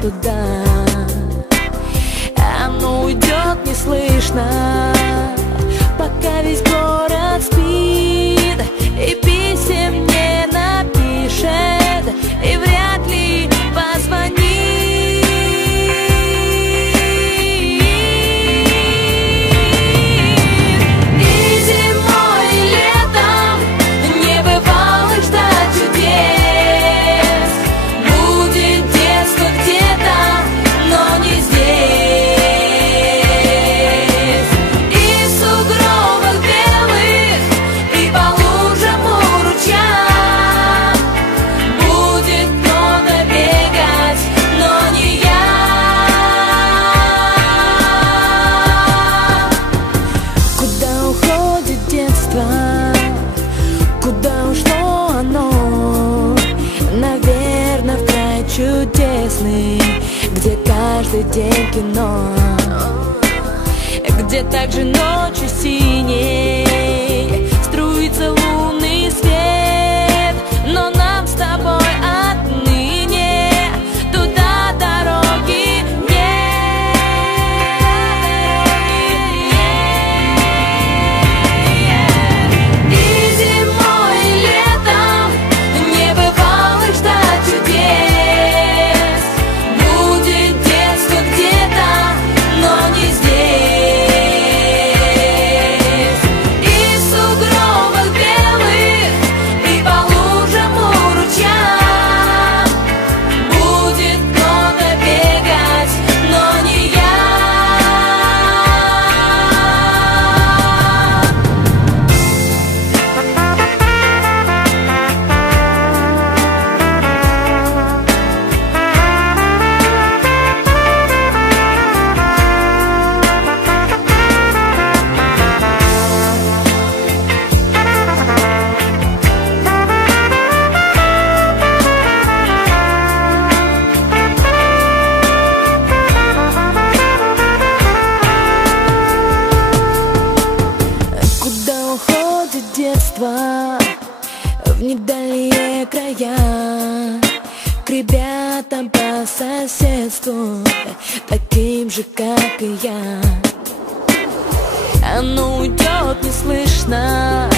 туда. Оно уйдет неслышно, пока весь город спит, и писем не напишет, и вряд ли позвонит. И зимой, и летом небывалых ждать чудес. Будет детство где-то, но не здесь. И в сугробах белых, и по лужам у ручья будет много бегать, но не я. Куда уходит детство? Куда ушло оно? Наверное, в край чудесный, где каждый день кино, где также ночью синей струится лунный свет. Но нам с тобой отныне туда дороги нет. И зимой, и летом небывалых ждать чудес. Будет детство где-то, но не здесь. И в сугробах белых, и по лужам у ручья будет много бегать, но не я. Куда уходит детство в недальние края, к ребятам по соседству, таким же, как и я. Оно уйдет неслышно,